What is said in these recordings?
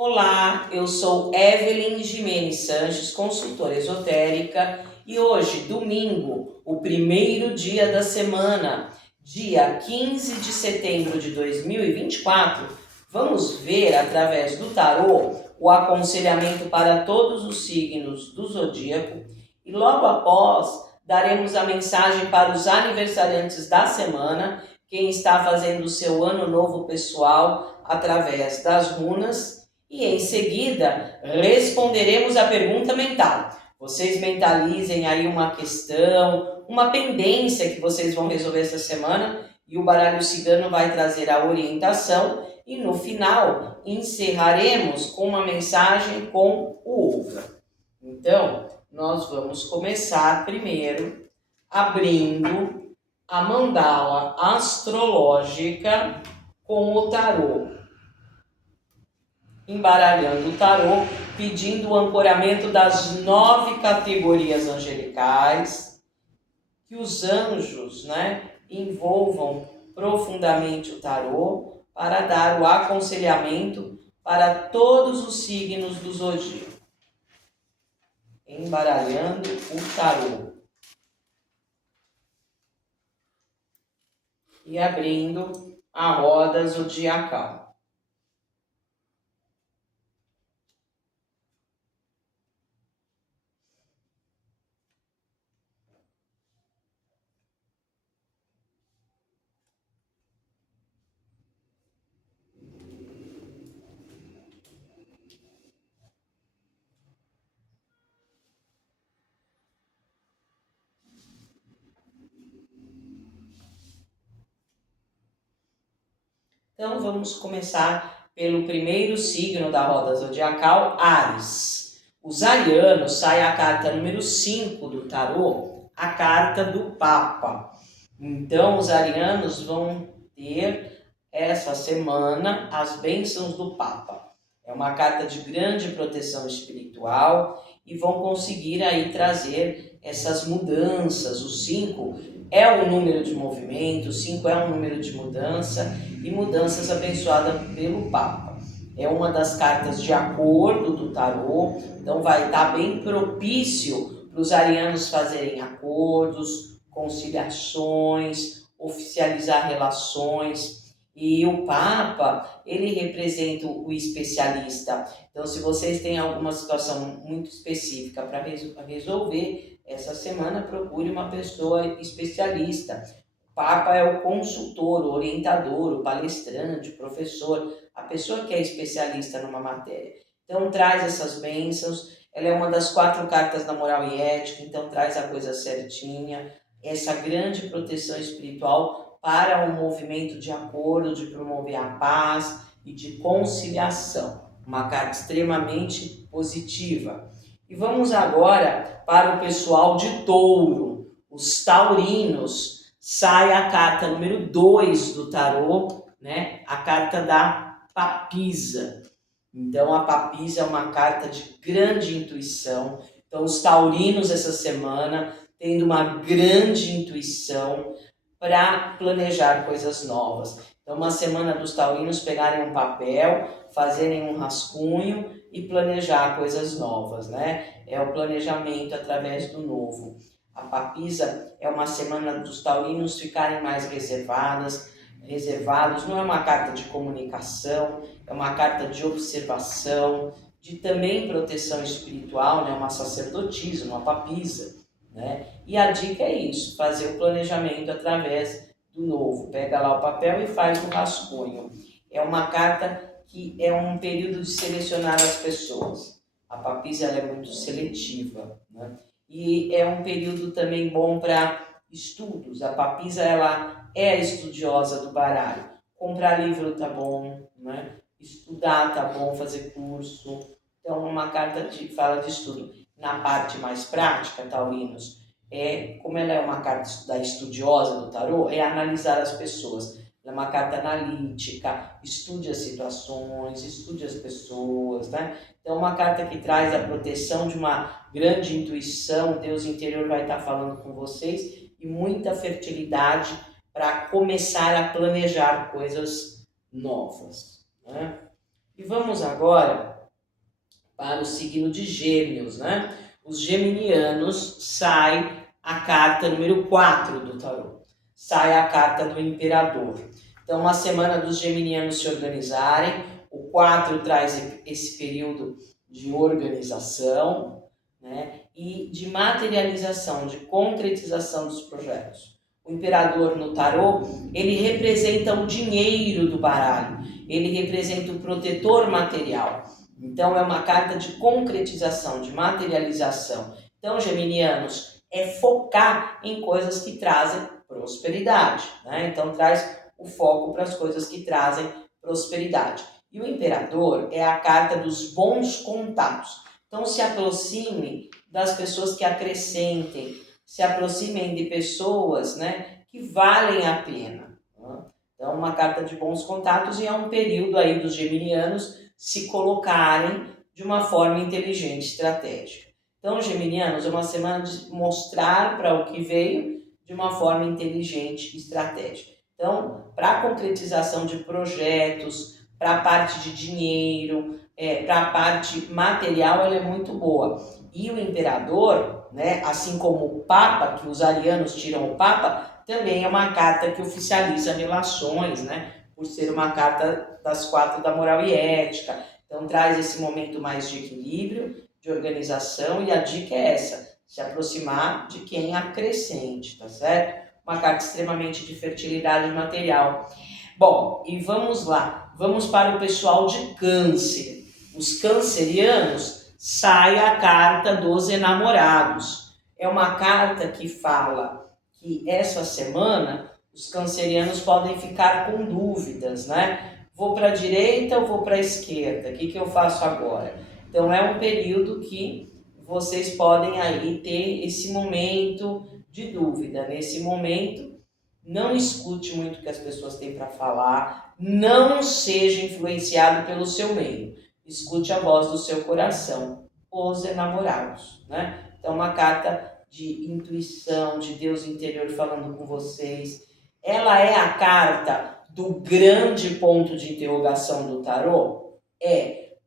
Olá, eu sou Evelyn Gimenez Sanches, consultora esotérica, e hoje, domingo, o primeiro dia da semana, dia 15 de setembro de 2024, vamos ver através do tarô o aconselhamento para todos os signos do zodíaco e logo após daremos a mensagem para os aniversariantes da semana, quem está fazendo o seu ano novo pessoal através das runas. E em seguida responderemos a pergunta mental. Vocês mentalizem aí uma questão, uma pendência que vocês vão resolver essa semana e o baralho cigano vai trazer a orientação e no final encerraremos com uma mensagem com o Oura. Então, nós vamos começar primeiro abrindo a mandala astrológica com o tarô. Embaralhando o tarô, pedindo o ancoramento das 9 categorias angelicais, que os anjos, envolvam profundamente o tarô para dar o aconselhamento para todos os signos do zodíaco. Embaralhando o tarô. E abrindo a roda zodiacal. Então vamos começar pelo primeiro signo da roda zodiacal, Áries. Os arianos, sai a carta número 5 do tarô, a carta do Papa. Então os arianos vão ter essa semana as bênçãos do Papa. É uma carta de grande proteção espiritual e vão conseguir aí trazer essas mudanças. O 5 é um número de movimento, o 5 é um número de mudança e mudanças abençoadas pelo Papa. É uma das cartas de acordo do tarô, então vai estar bem propício para os arianos fazerem acordos, conciliações, oficializar relações. E o Papa, ele representa o especialista. Então, se vocês têm alguma situação muito específica para resolver essa semana, procure uma pessoa especialista. O Papa é o consultor, o orientador, o palestrante, o professor, a pessoa que é especialista numa matéria. Então, traz essas bênçãos. Ela é uma das 4 cartas da moral e ética, então traz a coisa certinha. Essa grande proteção espiritual para um movimento de acordo, de promover a paz e de conciliação. Uma carta extremamente positiva. E vamos agora para o pessoal de Touro, os taurinos. Sai a carta número 2 do tarô, a carta da papisa. Então a papisa é uma carta de grande intuição. Então os taurinos essa semana tendo uma grande intuição para planejar coisas novas. Então, uma semana dos taurinos pegarem um papel, fazerem um rascunho e planejar coisas novas, É o planejamento através do novo. A papisa é uma semana dos taurinos ficarem mais reservados. Não é uma carta de comunicação, é uma carta de observação, de também proteção espiritual, uma sacerdotisa, uma papisa. E a dica é isso, fazer o planejamento através do novo. Pega lá o papel e faz um rascunho. É uma carta que é um período de selecionar as pessoas. A papisa ela é muito seletiva. E é um período também bom para estudos. A papisa ela é a estudiosa do baralho. Comprar livro tá bom, estudar tá bom, fazer curso. Então, uma carta fala de estudo. Na parte mais prática, taurinos, como ela é uma carta da estudiosa do tarô, é analisar as pessoas. Ela é uma carta analítica, estude as situações, estude as pessoas, Então, é uma carta que traz a proteção de uma grande intuição, Deus interior vai estar falando com vocês, e muita fertilidade para começar a planejar coisas novas, E vamos agora para o signo de Gêmeos, né? Os geminianos sai a carta número 4 do tarô. Sai a carta do Imperador. Então, uma semana dos geminianos se organizarem. O 4 traz esse período de organização, né? E de materialização, de concretização dos projetos. O Imperador no tarô, ele representa o dinheiro do baralho. Ele representa o protetor material. Então, é uma carta de concretização, de materialização. Então, geminianos, é focar em coisas que trazem prosperidade, né? Então, traz o foco para as coisas que trazem prosperidade. E o Imperador é a carta dos bons contatos. Então, se aproxime das pessoas que acrescentem, se aproximem de pessoas, né, que valem a pena. Então, uma carta de bons contatos, e é um período aí dos geminianos se colocarem de uma forma inteligente, estratégica. Então, geminianos, é uma semana de mostrar para o que veio de uma forma inteligente e estratégica. Então, para a concretização de projetos, para a parte de dinheiro, para a parte material, ela é muito boa. E o Imperador, né, assim como o Papa, que os arianos tiram o Papa, também é uma carta que oficializa relações, né? Por ser uma carta das 4 da moral e ética. Então, traz esse momento mais de equilíbrio, de organização, e a dica é essa, se aproximar de quem acrescente, tá certo? Uma carta extremamente de fertilidade material. Bom, e vamos lá, vamos para o pessoal de Câncer. Os cancerianos, sai a carta dos enamorados. É uma carta que fala que essa semana os cancerianos podem ficar com dúvidas, né? Vou para a direita ou vou para a esquerda? O que eu faço agora? Então, é um período que vocês podem aí ter esse momento de dúvida. Nesse momento, não escute muito o que as pessoas têm para falar, não seja influenciado pelo seu meio. Escute a voz do seu coração, os enamorados, né? Então, uma carta de intuição, de Deus interior falando com vocês. Ela é a carta do grande ponto de interrogação do tarô?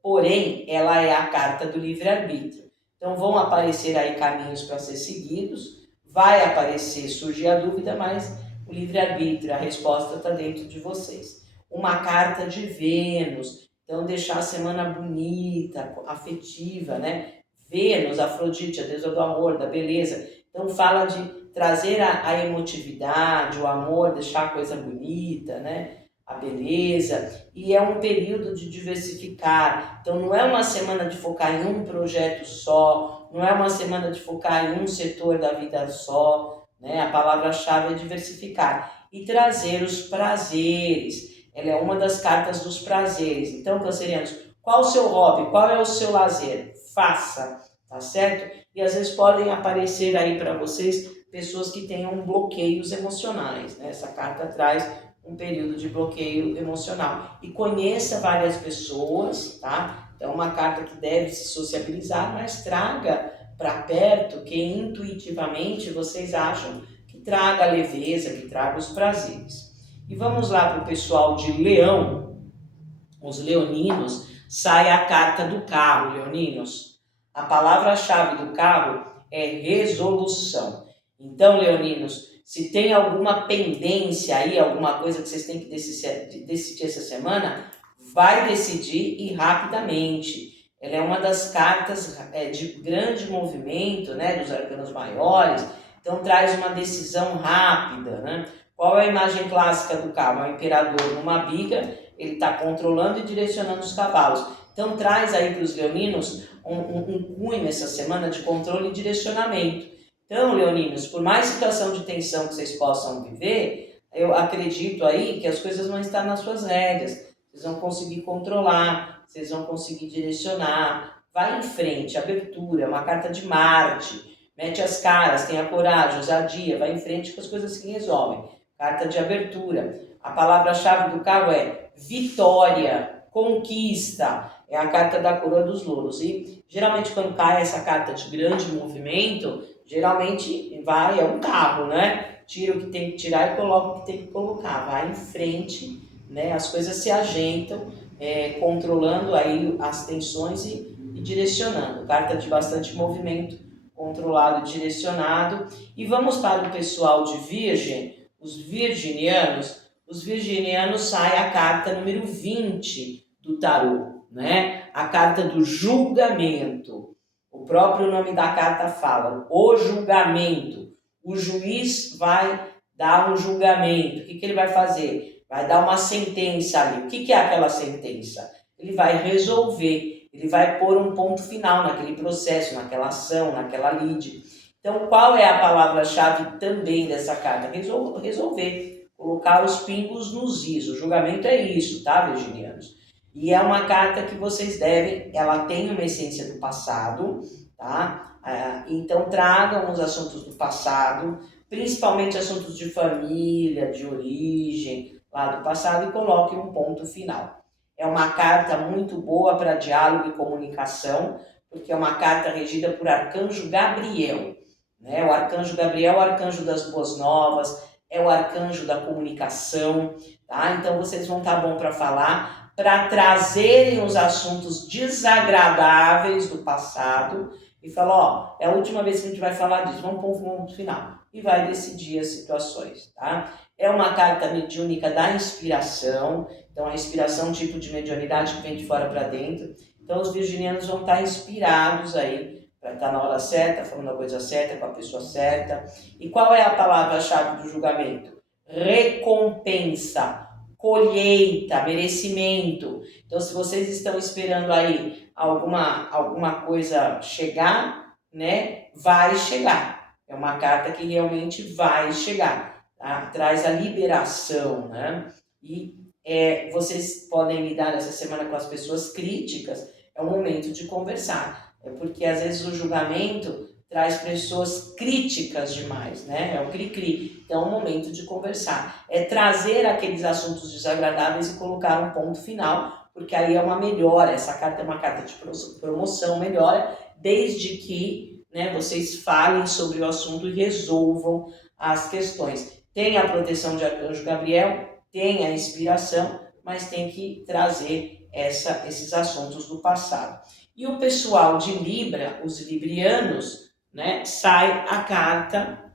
Porém, ela é a carta do livre-arbítrio. Então, vão aparecer aí caminhos para ser seguidos, vai aparecer, surgir a dúvida, mas o livre-arbítrio, a resposta está dentro de vocês. Uma carta de Vênus, então deixar a semana bonita, afetiva, né? Vênus, Afrodite, a deusa do amor, da beleza. Então fala de trazer a emotividade, o amor, deixar a coisa bonita, né? A beleza. E é um período de diversificar. Então não é uma semana de focar em um projeto só, não é uma semana de focar em um setor da vida só, né? A palavra-chave é diversificar. E trazer os prazeres. Ela é uma das cartas dos prazeres. Então, cancerianos, qual o seu hobby? Qual é o seu lazer? Faça, tá certo? E às vezes podem aparecer aí para vocês pessoas que tenham bloqueios emocionais, né? Essa carta traz um período de bloqueio emocional. E conheça várias pessoas, tá? Então, uma carta que deve se sociabilizar, mas traga para perto quem intuitivamente vocês acham que traga a leveza, que traga os prazeres. E vamos lá para o pessoal de Leão, os leoninos, sai a carta do carro, leoninos. A palavra-chave do carro é resolução. Então, leoninos, se tem alguma pendência aí, alguma coisa que vocês têm que decidir essa semana, vai decidir e rapidamente. Ela é uma das cartas de grande movimento, né, dos arcanos maiores, então traz uma decisão rápida, né? Qual é a imagem clássica do carro? É o imperador numa biga, ele está controlando e direcionando os cavalos. Então traz aí para os leoninos um cunho essa semana de controle e direcionamento. Então, leoninos, por mais situação de tensão que vocês possam viver, eu acredito aí que as coisas vão estar nas suas rédeas. Vocês vão conseguir controlar, vocês vão conseguir direcionar. Vai em frente, abertura, uma carta de Marte. Mete as caras, tenha coragem, ousadia, vai em frente que as coisas se resolvem. Carta de abertura. A palavra-chave do carro é vitória, conquista. É a carta da coroa dos louros. E geralmente quando cai essa carta de grande movimento, geralmente é um carro, né? Tira o que tem que tirar e coloca o que tem que colocar. Vai em frente, né? As coisas se ajeitam controlando aí as tensões e direcionando. Carta de bastante movimento, controlado e direcionado. E vamos para o pessoal de Virgem, os virginianos. Os virginianos sai a carta número 20 do tarô, né? A carta do julgamento. O próprio nome da carta fala, o julgamento. O juiz vai dar um julgamento. O que ele vai fazer? Vai dar uma sentença ali. O que é aquela sentença? Ele vai resolver, ele vai pôr um ponto final naquele processo, naquela ação, naquela lide. Então, qual é a palavra-chave também dessa carta? Resolver, colocar os pingos nos is. O julgamento é isso, tá, virginianos? E é uma carta que vocês devem, ela tem uma essência do passado, tá? Então, tragam os assuntos do passado, principalmente assuntos de família, de origem, lá do passado, e coloquem um ponto final. É uma carta muito boa para diálogo e comunicação, porque é uma carta regida por Arcanjo Gabriel, né? O Arcanjo Gabriel é o arcanjo das boas novas, é o arcanjo da comunicação, tá? Então vocês vão estar bom para falar, para trazerem os assuntos desagradáveis do passado e falar, ó, é a última vez que a gente vai falar disso, vamos pôr um ponto final e vai decidir as situações, tá? É uma carta mediúnica da inspiração, então a inspiração é um tipo de mediunidade que vem de fora para dentro. Então os virginianos vão estar inspirados aí para estar na hora certa, falando a coisa certa, com a pessoa certa. E qual é a palavra-chave do julgamento? Recompensa, colheita, merecimento. Então se vocês estão esperando aí alguma coisa chegar, né, vai chegar. É uma carta que realmente vai chegar, tá? Traz a liberação, né? E vocês podem lidar essa semana com as pessoas críticas, é o momento de conversar. É porque às vezes o julgamento traz pessoas críticas demais, né? É o cri-cri. Então é o momento de conversar. É trazer aqueles assuntos desagradáveis e colocar um ponto final, porque aí é uma melhora. Essa carta é uma carta de promoção, melhora, desde que, né, vocês falem sobre o assunto e resolvam as questões. Tem a proteção de Arcanjo Gabriel, tem a inspiração, mas tem que trazer esses assuntos do passado. E o pessoal de Libra, os librianos, né, sai a carta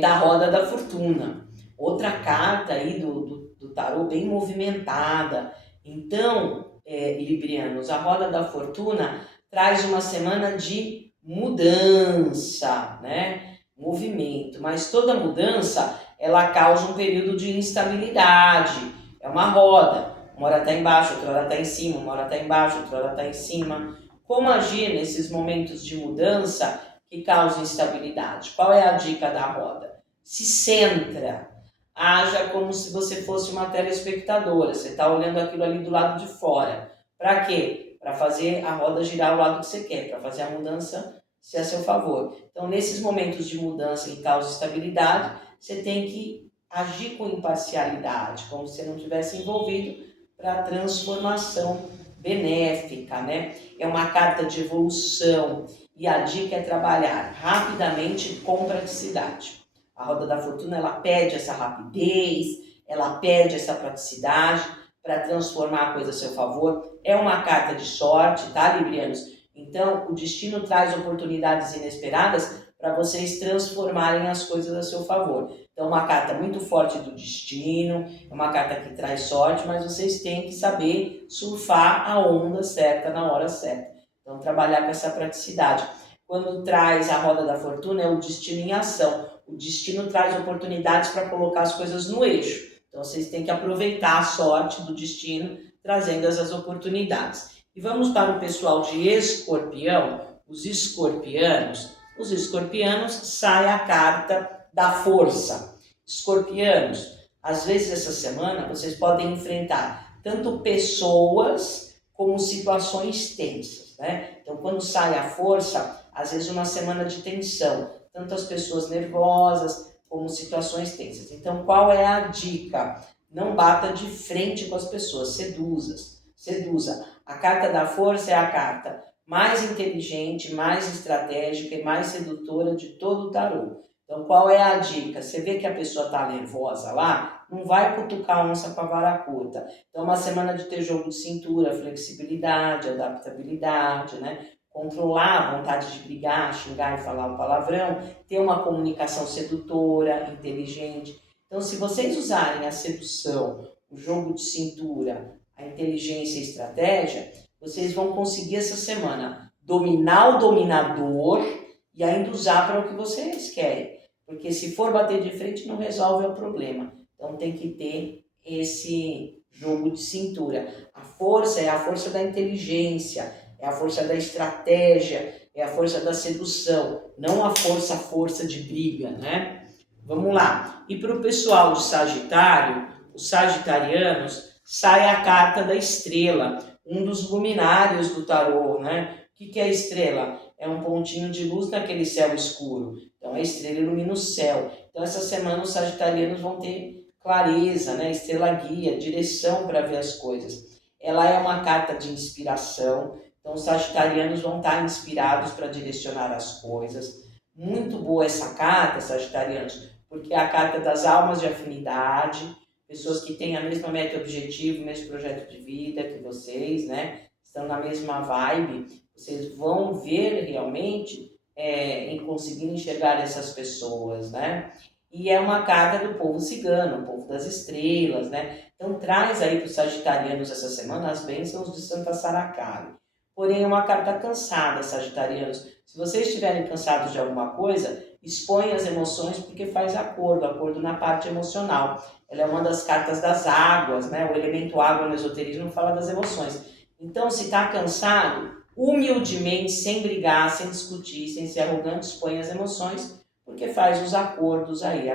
da Roda da Fortuna. Outra carta aí do tarô bem movimentada. Então, librianos, a Roda da Fortuna traz uma semana de mudança, né? Movimento, mas toda mudança ela causa um período de instabilidade. É uma roda, uma hora está embaixo, outra hora está em cima, uma hora está embaixo, outra hora está em cima. Como agir nesses momentos de mudança que causam instabilidade? Qual é a dica da roda? Se centra, haja como se você fosse uma telespectadora, você está olhando aquilo ali do lado de fora. Para quê? Para fazer a roda girar ao lado que você quer, para fazer a mudança ser a seu favor. Então, nesses momentos de mudança que causam instabilidade, você tem que agir com imparcialidade, como se você não tivesse envolvido para a transformação benéfica, né? É uma carta de evolução e a dica é trabalhar rapidamente com praticidade. A Roda da Fortuna, ela pede essa rapidez, ela pede essa praticidade para transformar a coisa a seu favor. É uma carta de sorte, tá, librianos? Então, o destino traz oportunidades inesperadas para vocês transformarem as coisas a seu favor. Então, uma carta muito forte do destino, é uma carta que traz sorte, mas vocês têm que saber surfar a onda certa na hora certa. Então, trabalhar com essa praticidade. Quando traz a Roda da Fortuna, é o destino em ação. O destino traz oportunidades para colocar as coisas no eixo. Então, vocês têm que aproveitar a sorte do destino, trazendo essas oportunidades. E vamos para o pessoal de Escorpião, os escorpianos. Os escorpianos sai a carta da força. Escorpianos, às vezes essa semana vocês podem enfrentar tanto pessoas como situações tensas, né? Então, quando sai a força, às vezes uma semana de tensão, tanto as pessoas nervosas como situações tensas. Então, qual é a dica? Não bata de frente com as pessoas, seduza. A carta da força é a carta mais inteligente, mais estratégica e mais sedutora de todo o tarô. Então, qual é a dica? Você vê que a pessoa está nervosa lá, não vai cutucar a onça com a vara curta. Então, é uma semana de ter jogo de cintura, flexibilidade, adaptabilidade, né? Controlar a vontade de brigar, xingar e falar um palavrão, ter uma comunicação sedutora, inteligente. Então, se vocês usarem a sedução, o jogo de cintura, a inteligência e a estratégia, vocês vão conseguir essa semana dominar o dominador e ainda usar para o que vocês querem. Porque se for bater de frente, não resolve o problema. Então tem que ter esse jogo de cintura. A força é a força da inteligência, é a força da estratégia, é a força da sedução, não a força de briga, né? Vamos lá. E para o pessoal de Sagitário, os sagitarianos, sai a carta da estrela, um dos luminários do tarô, né? O que é a estrela? É um pontinho de luz naquele céu escuro. Então a estrela ilumina o céu. Então essa semana os sagitarianos vão ter clareza, né? Estrela guia, direção para ver as coisas. Ela é uma carta de inspiração. Então os sagitarianos vão estar inspirados para direcionar as coisas. Muito boa essa carta, sagitarianos, porque é a carta das almas de afinidade, pessoas que têm a mesma meta e objetivo, o mesmo projeto de vida que vocês, né? Estão na mesma vibe. Vocês vão ver realmente em conseguir enxergar essas pessoas, né? E é uma carta do povo cigano, o povo das estrelas, né? Então traz aí para os sagitarianos essa semana as bênçãos de Santa Saracari. Porém é uma carta cansada, sagitarianos. Se vocês estiverem cansados de alguma coisa, expõe as emoções porque faz acordo na parte emocional. Ela é uma das cartas das águas, né? O elemento água no esoterismo fala das emoções. Então, se está cansado, humildemente, sem brigar, sem discutir, sem ser arrogante, expõe as emoções, porque faz os acordos aí,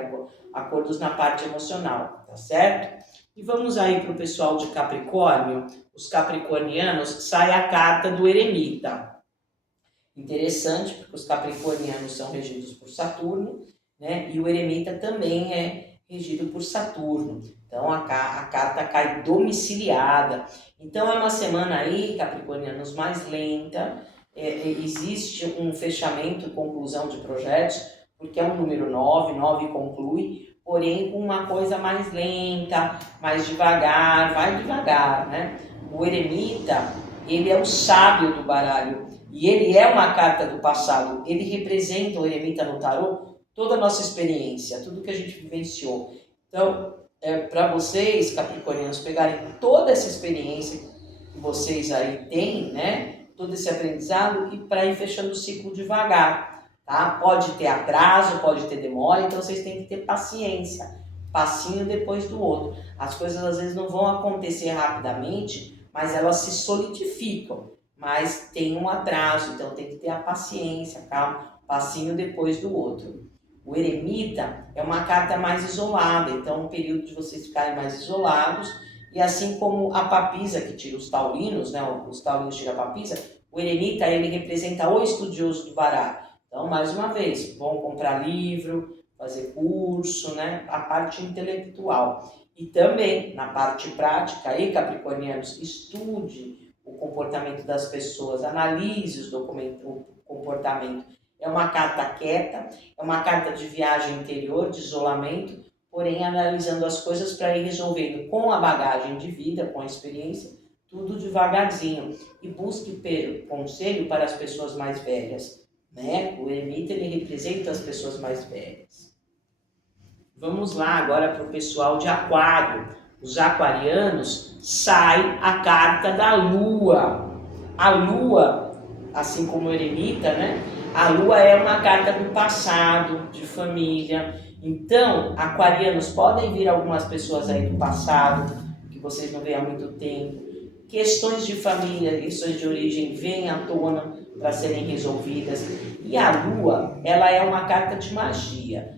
acordos na parte emocional, tá certo? E vamos aí para o pessoal de Capricórnio, os capricornianos, sai a carta do eremita. Interessante, porque os capricornianos são regidos por Saturno, né? E o eremita também é regido por Saturno. Então a carta cai domiciliada. Então é uma semana aí, capricornianos, mais lenta. Existe um fechamento, conclusão de projetos, porque é um número 9 conclui, porém com uma coisa mais lenta, mais devagar, vai devagar, né? O eremita, ele é o sábio do baralho e ele é uma carta do passado. Ele representa, o eremita no tarô, toda a nossa experiência, tudo que a gente vivenciou. Então, para vocês, capricornianos, pegarem toda essa experiência que vocês aí têm, né? Todo esse aprendizado e para ir fechando o ciclo devagar, tá? Pode ter atraso, pode ter demora, então vocês têm que ter paciência, passinho depois do outro. As coisas às vezes não vão acontecer rapidamente, mas elas se solidificam, mas tem um atraso, então tem que ter a paciência, calma, passinho depois do outro. O eremita é uma carta mais isolada, então é um período de vocês ficarem mais isolados, e assim como a papisa que tira os taurinos, né, os taurinos tiram a papisa, o eremita ele representa o estudioso do baralho. Então, mais uma vez, vão comprar livro, fazer curso, né, a parte intelectual. E também, na parte prática, aí, capricornianos, estude o comportamento das pessoas, analise o comportamento. É uma carta quieta, é uma carta de viagem interior, de isolamento, porém analisando as coisas para ir resolvendo com a bagagem de vida, com a experiência, tudo devagarzinho. E busque conselho para as pessoas mais velhas, né? O eremita ele representa as pessoas mais velhas. Vamos lá agora para o pessoal de Aquário. Os aquarianos, sai a carta da Lua. A Lua, assim como o eremita, né? A Lua é uma carta do passado, de família. Então, aquarianos, podem vir algumas pessoas aí do passado, que vocês não veem há muito tempo. Questões de família, questões de origem, vêm à tona para serem resolvidas. E a Lua, ela é uma carta de magia.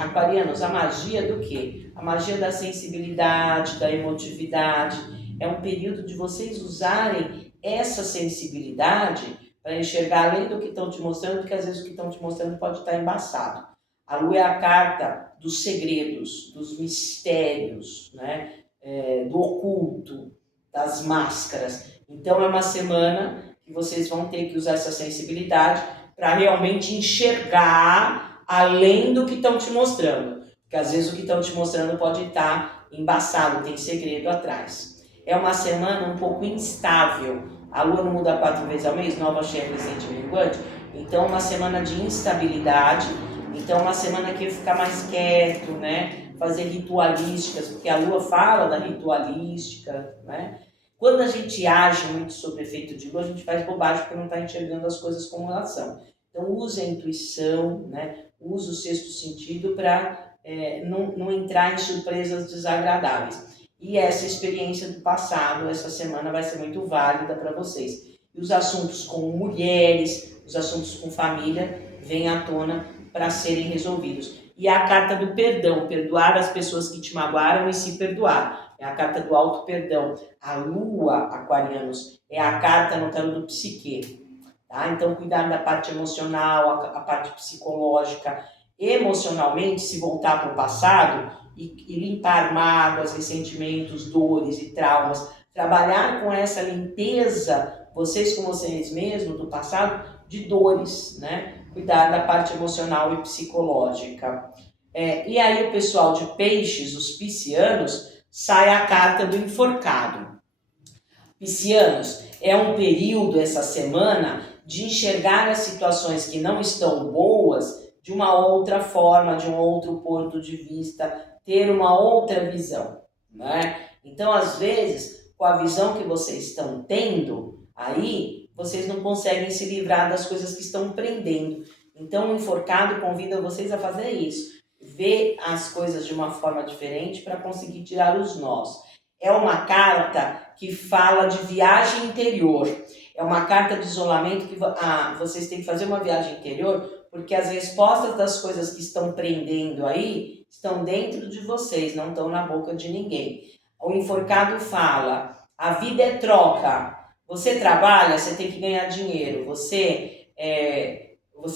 Aquarianos, a magia do quê? A magia da sensibilidade, da emotividade. É um período de vocês usarem essa sensibilidade para enxergar além do que estão te mostrando, porque às vezes o que estão te mostrando pode estar embaçado. A Lua é a carta dos segredos, dos mistérios, né? Do oculto, das máscaras. Então é uma semana que vocês vão ter que usar essa sensibilidade para realmente enxergar além do que estão te mostrando. Porque às vezes o que estão te mostrando pode estar embaçado, tem segredo atrás. É uma semana um pouco instável. A lua não muda 4 vezes ao mês, nova cheia, crescente, minguante. Então, uma semana de instabilidade. Então, uma semana que ficar mais quieto, né? Fazer ritualísticas, porque a lua fala da ritualística, né? Quando a gente age muito sob efeito de lua, a gente faz bobagem porque não está enxergando as coisas como elas são. Então, use a intuição, né? Use o sexto sentido para não entrar em surpresas desagradáveis. E essa experiência do passado, essa semana vai ser muito válida para vocês. E os assuntos com mulheres, os assuntos com família, vêm à tona para serem resolvidos. E a carta do perdão, perdoar as pessoas que te magoaram e se perdoar. É a carta do auto-perdão. A lua, aquarianos, é a carta no tarô do psique. Tá? Então, cuidar da parte emocional, a parte psicológica. Emocionalmente, se voltar para o passado e limpar mágoas, ressentimentos, dores e traumas. Trabalhar com essa limpeza, vocês com vocês mesmos, do passado, de dores, né? Cuidar da parte emocional e psicológica. E aí o pessoal de peixes, os piscianos, sai a carta do enforcado. Piscianos, é um período, essa semana, de enxergar as situações que não estão boas de uma outra forma, de um outro ponto de vista, ter uma outra visão, né? Então, às vezes, com a visão que vocês estão tendo, aí vocês não conseguem se livrar das coisas que estão prendendo. Então, o enforcado convida vocês a fazer isso. Ver as coisas de uma forma diferente para conseguir tirar os nós. É uma carta que fala de viagem interior. É uma carta de isolamento que vocês têm que fazer uma viagem interior porque as respostas das coisas que estão prendendo aí estão dentro de vocês, não estão na boca de ninguém. O enforcado fala, a vida é troca. Você trabalha, você tem que ganhar dinheiro. Você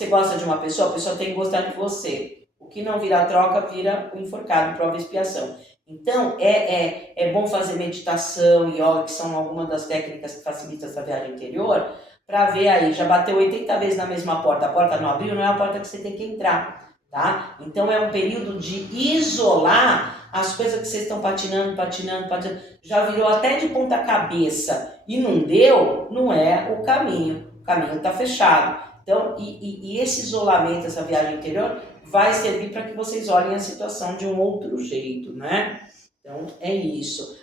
gosta de uma pessoa, a pessoa tem que gostar de você. O que não vira troca, vira o enforcado, prova e expiação. Então, é bom fazer meditação e yoga, que são algumas das técnicas que facilitam essa viagem interior, para ver aí, já bateu 80 vezes na mesma porta, a porta não abriu, não é a porta que você tem que entrar, tá? Então, é um período de isolar as coisas que vocês estão patinando, já virou até de ponta cabeça e não deu, não é o caminho está fechado. Então, e esse isolamento, essa viagem interior, vai servir para que vocês olhem a situação de um outro jeito, né? Então, é isso.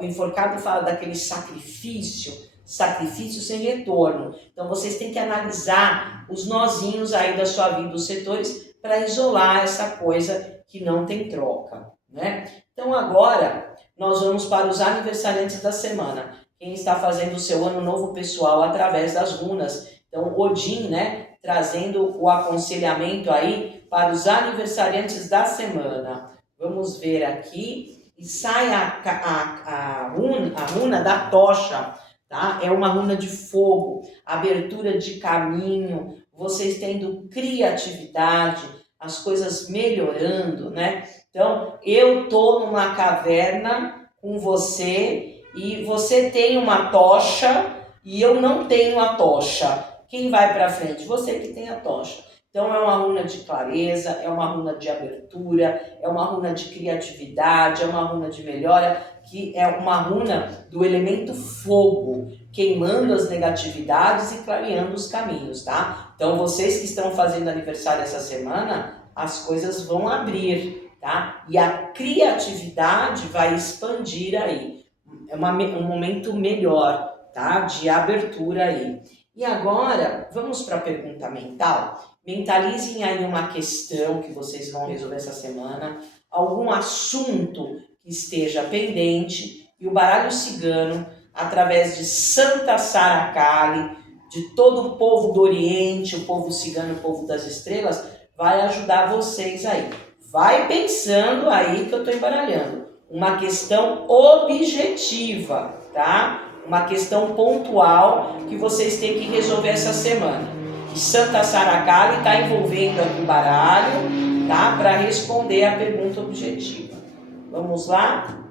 O enforcado fala daquele sacrifício sem retorno. Então, vocês têm que analisar os nozinhos aí da sua vida, os setores, para isolar essa coisa que não tem troca, né? Então, agora, nós vamos para os aniversariantes da semana. Quem está fazendo o seu ano novo pessoal através das runas. Então, Odin, né, trazendo o aconselhamento aí para os aniversariantes da semana. Vamos ver aqui. E sai a runa da tocha, tá? É uma runa de fogo, abertura de caminho, vocês tendo criatividade, as coisas melhorando, né? Então, eu tô numa caverna com você e você tem uma tocha e eu não tenho a tocha. Quem vai para frente? Você que tem a tocha. Então, é uma runa de clareza, é uma runa de abertura, é uma runa de criatividade, é uma runa de melhora, que é uma runa do elemento fogo, queimando as negatividades e clareando os caminhos, tá? Então, vocês que estão fazendo aniversário essa semana, as coisas vão abrir, tá? E a criatividade vai expandir aí. É um momento melhor, tá? De abertura aí. E agora, vamos para a pergunta mental. Mentalizem aí uma questão que vocês vão resolver essa semana, algum assunto que esteja pendente, e o baralho cigano, através de Santa Sara Kali, de todo o povo do Oriente, o povo cigano, o povo das estrelas, vai ajudar vocês aí. Vai pensando aí que eu estou embaralhando. Uma questão objetiva, tá? Uma questão pontual que vocês têm que resolver essa semana. E Santa Sara Kali está envolvendo aqui o baralho, tá? Para responder a pergunta objetiva. Vamos lá?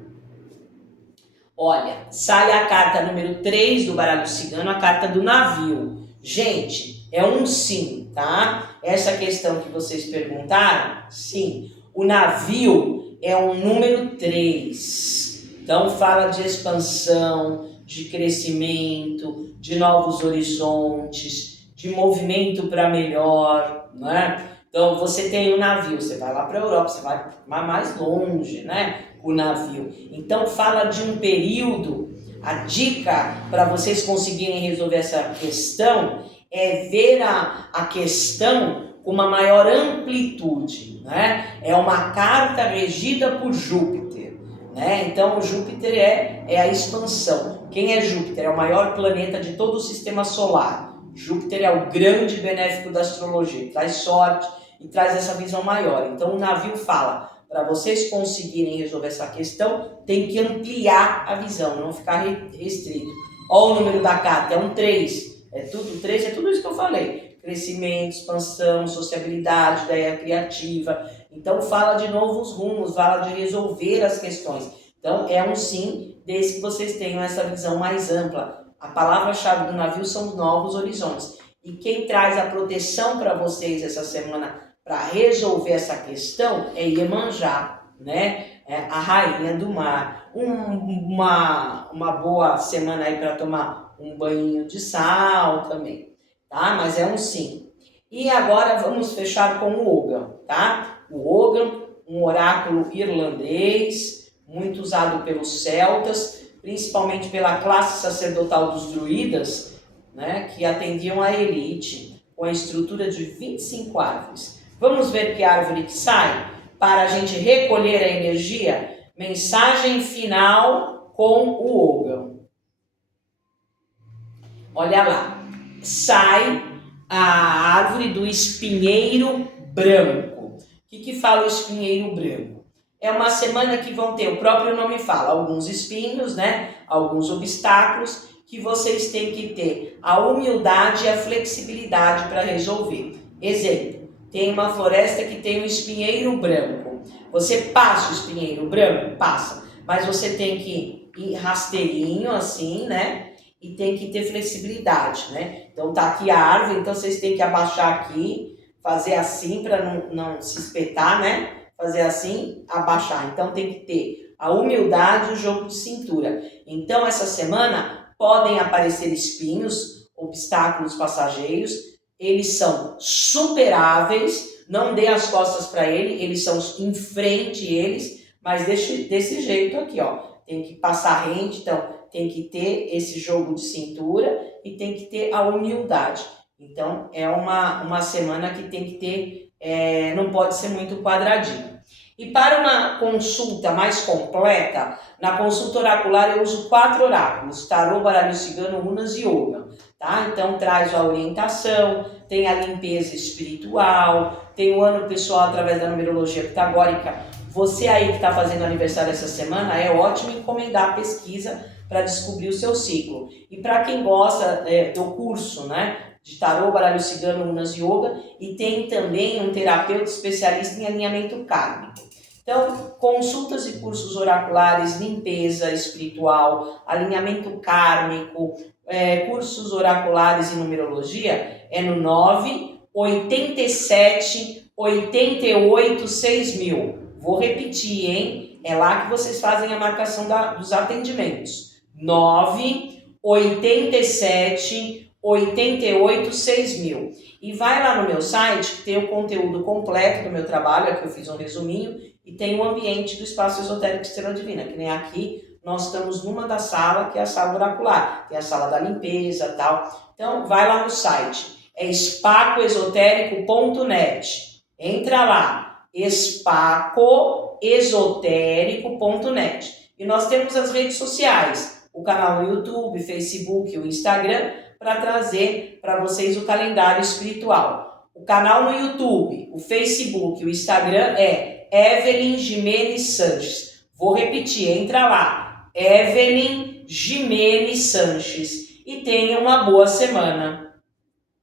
Olha, sai a carta número 3 do baralho cigano, a carta do navio. Gente, é um sim, tá? Essa questão que vocês perguntaram, sim. O navio é o número 3. Então fala de expansão, de crescimento, de novos horizontes, de movimento para melhor, né? Então você tem o navio, você vai lá para a Europa, você vai mais longe, né? O navio. Então fala de um período. A dica para vocês conseguirem resolver essa questão é ver a questão com uma maior amplitude, né? É uma carta regida por Júpiter, né? Então Júpiter é a expansão. Quem é Júpiter? É o maior planeta de todo o sistema solar. Júpiter é o grande benéfico da astrologia, traz sorte e traz essa visão maior. Então o navio fala, para vocês conseguirem resolver essa questão, tem que ampliar a visão, não ficar restrito. Olha o número da carta, é um 3. É tudo 3, é tudo isso que eu falei. Crescimento, expansão, sociabilidade, ideia criativa. Então fala de novos rumos, fala de resolver as questões. Então é um sim, desde que vocês tenham essa visão mais ampla. A palavra-chave do navio são os novos horizontes. E quem traz a proteção para vocês essa semana para resolver essa questão é Iemanjá, né? É a rainha do mar. Uma boa semana aí para tomar um banho de sal também, tá? Mas é um sim. E agora vamos fechar com o Ogham, tá? O Ogham, um oráculo irlandês, muito usado pelos celtas, principalmente pela classe sacerdotal dos druidas, né? Que atendiam a elite, com a estrutura de 25 árvores. Vamos ver que árvore que sai para a gente recolher a energia? Mensagem final com o Ogham. Olha lá, sai a árvore do espinheiro branco. O que fala o espinheiro branco? É uma semana que vão ter, o próprio nome fala, alguns espinhos, né? Alguns obstáculos que vocês têm que ter a humildade e a flexibilidade para resolver. Exemplo. Tem uma floresta que tem um espinheiro branco. Você passa o espinheiro branco? Passa. Mas você tem que ir rasteirinho assim, né? E tem que ter flexibilidade, né? Então tá aqui a árvore, então vocês têm que abaixar aqui, fazer assim para não se espetar, né? Fazer assim, abaixar. Então tem que ter a humildade e o jogo de cintura. Então essa semana podem aparecer espinhos, obstáculos passageiros. Eles são superáveis, não dê as costas para eles são enfrente eles, mas desse jeito aqui, ó. Tem que passar rente, então tem que ter esse jogo de cintura e tem que ter a humildade. Então é uma semana que tem que ter, não pode ser muito quadradinho. E para uma consulta mais completa, na consulta oracular eu uso 4 oráculos, tarô, baralho cigano, runas e Ogham. Tá? Então traz a orientação, tem a limpeza espiritual, tem o ano pessoal através da numerologia pitagórica. Você aí que está fazendo aniversário essa semana, é ótimo encomendar a pesquisa para descobrir o seu ciclo. E para quem gosta do curso, né, de tarô, baralho cigano, runas e yoga, e tem também um terapeuta especialista em alinhamento kármico. Então, consultas e cursos oraculares, limpeza espiritual, alinhamento kármico, cursos oraculares e numerologia é no 987 88 6000. Vou repetir, hein? É lá que vocês fazem a marcação dos atendimentos. 987 88 6000. E vai lá no meu site que tem o conteúdo completo do meu trabalho, aqui eu fiz um resuminho, e tem o ambiente do Espaço Esotérico Estrela Divina, que nem aqui. Nós estamos numa da sala, que é a sala oracular. Tem a sala da limpeza e tal. Então, vai lá no site. É spacoesotérico.net. Entra lá. spacoesotérico.net. E nós temos as redes sociais. O canal no YouTube, Facebook, o Instagram, para trazer para vocês o calendário espiritual. O canal no YouTube, o Facebook, o Instagram é Evelyn Jimenez Sanches. Vou repetir, entra lá. Evelyn Jimenez Sanches, e tenha uma boa semana.